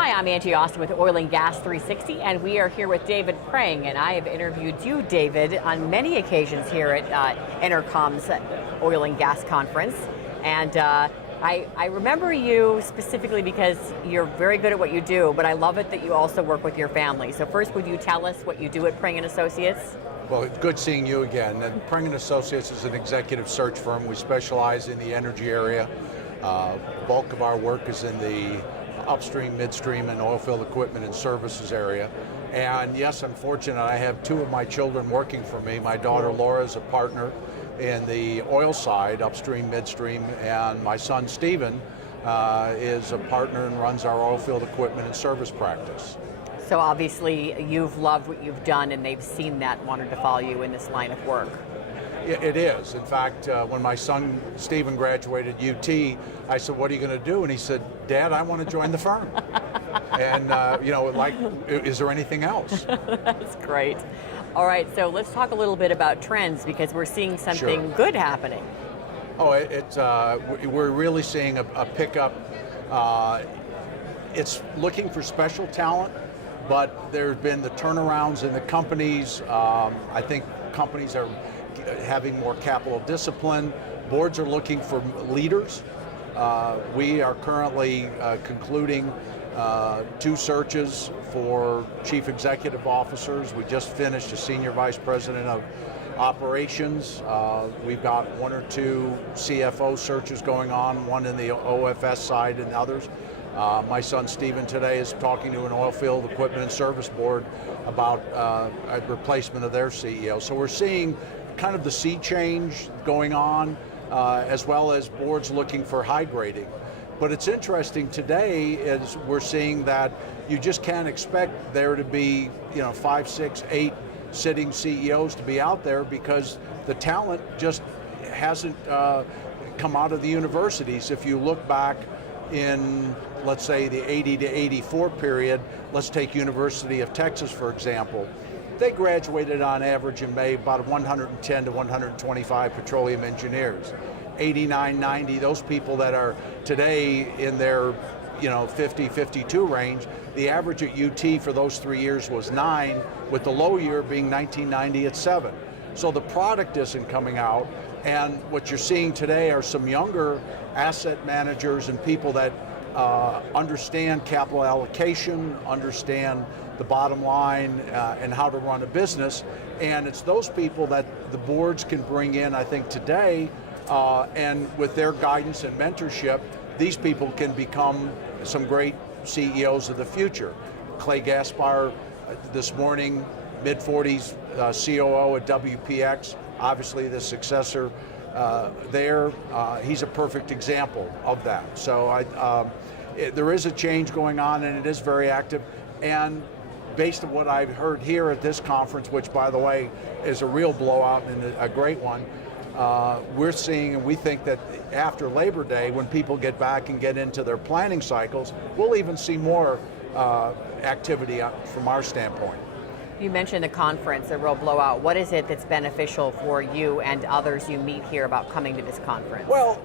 Hi, I'm Angie Austin with Oil and Gas 360, and we are here with David Preng, and I have interviewed you, David, on many occasions here at EnerCom's Oil and Gas Conference. And I remember you specifically because you're very good at what you do, but I love it that you also work with your family. So first, would you tell us what you do at Preng Associates? Well, it's good seeing you again. And Preng Associates is an executive search firm. We specialize in the energy area. The bulk of our work is in the upstream, midstream, and oilfield equipment and services area. And yes, I'm fortunate. I have two of my children working for me. My daughter Laura is a partner in the oil side, upstream, midstream, and my son Stephen is a partner and runs our oilfield equipment and service practice. So obviously you've loved what you've done and they've seen that, wanted to follow you in this line of work. It is. In fact, when my son Stephen graduated UT, I said, "What are you going to do?" And he said, "Dad, I want to join the firm." And is there anything else? That's great. All right, so let's talk a little bit about trends because we're seeing something good happening. Oh, we're really seeing a pickup. It's looking for special talent, but there's been the turnarounds in the companies. I think companies are having more capital discipline. Boards are looking for leaders. We are currently concluding two searches for chief executive officers. We just finished a senior vice president of operations. We've got one or two CFO searches going on, one in the OFS side and others. My son Stephen today is talking to an oilfield equipment and service board about a replacement of their CEO. So we're seeing kind of the sea change going on, as well as boards looking for high grading. But it's interesting today is we're seeing that you just can't expect there to be 5, 6, 8 sitting CEOs to be out there because the talent just hasn't come out of the universities. If you look back in, let's say, the 80 to 84 period, let's take University of Texas, for example. They graduated on average in May about 110 to 125 petroleum engineers. 89, 90, those people that are today in their 50, 52 range, the average at UT for those 3 years was 9, with the low year being 1990 at 7. So the product isn't coming out, and what you're seeing today are some younger asset managers and people that understand capital allocation, understand the bottom line and how to run a business, and it's those people that the boards can bring in, I think, today, and with their guidance and mentorship, these people can become some great CEOs of the future. Clay Gaspar this morning, mid-40s, COO at WPX, obviously the successor there. He's a perfect example of that. So there is a change going on, and it is very active. And based on what I've heard here at this conference, which, by the way, is a real blowout and a great one, we're seeing, and we think that after Labor Day, when people get back and get into their planning cycles, we'll even see more activity from our standpoint. You mentioned the conference, a real blowout. What is it that's beneficial for you and others you meet here about coming to this conference? Well,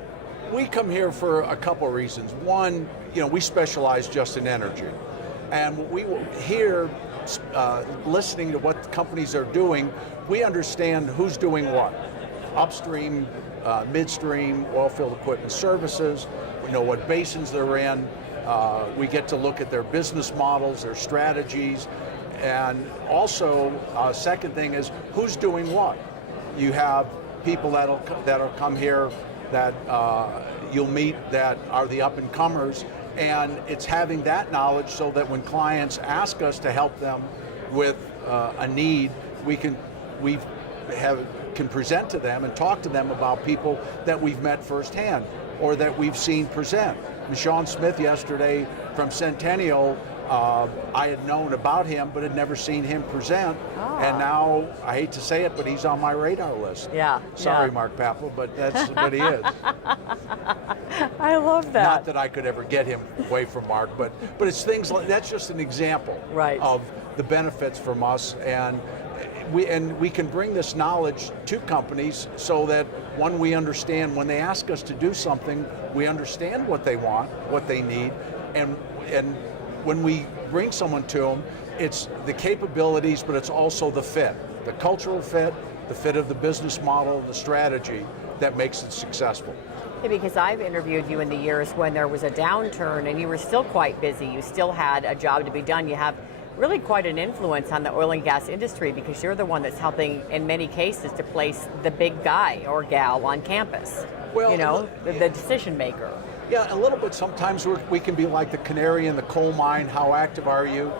we come here for a couple of reasons. One, we specialize just in energy. And what we hear, listening to what companies are doing, we understand who's doing what. Upstream, midstream, oilfield equipment services. We know what basins they're in. We get to look at their business models, their strategies. And also, second thing is who's doing what. You have people that'll come here that you'll meet that are the up-and-comers, and it's having that knowledge so that when clients ask us to help them with a need, we can present to them and talk to them about people that we've met firsthand or that we've seen present. Sean Smith yesterday from Centennial, I had known about him but had never seen him present, and now, I hate to say it, but he's on my radar list. Yeah. Sorry, Mark Papel, but he is. I love that. Not that I could ever get him away from Mark, but it's things like that's just an example of the benefits from us, and we can bring this knowledge to companies so that when we understand, when they ask us to do something, we understand what they want, what they need, and when we bring someone to them, it's the capabilities, but it's also the fit, the cultural fit, the fit of the business model, the strategy that makes it successful. Yeah, because I've interviewed you in the years when there was a downturn and you were still quite busy. You still had a job to be done. You have really quite an influence on the oil and gas industry because you're the one that's helping, in many cases, to place the big guy or gal on campus. Well, you know, the decision maker. Yeah, a little bit. Sometimes we can be like the canary in the coal mine. How active are you?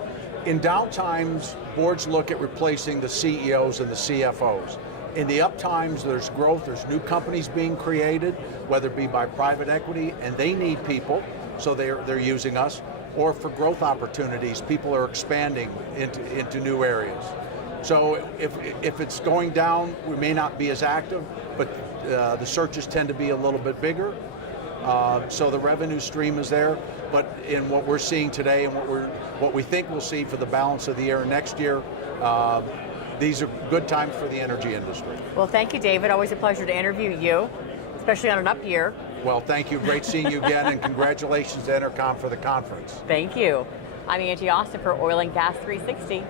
In downtimes, boards look at replacing the CEOs and the CFOs. In the uptimes, there's growth, there's new companies being created, whether it be by private equity, and they need people, so they're using us, or for growth opportunities, people are expanding into new areas. So if it's going down, we may not be as active, but the searches tend to be a little bit bigger. So the revenue stream is there, but in what we're seeing today and what we think we'll see for the balance of the year and next year, these are good times for the energy industry. Well, thank you, David. Always a pleasure to interview you, especially on an up year. Well, thank you. Great seeing you again, and congratulations to EnerCom for the conference. Thank you. I'm Angie Austin for Oil and Gas 360.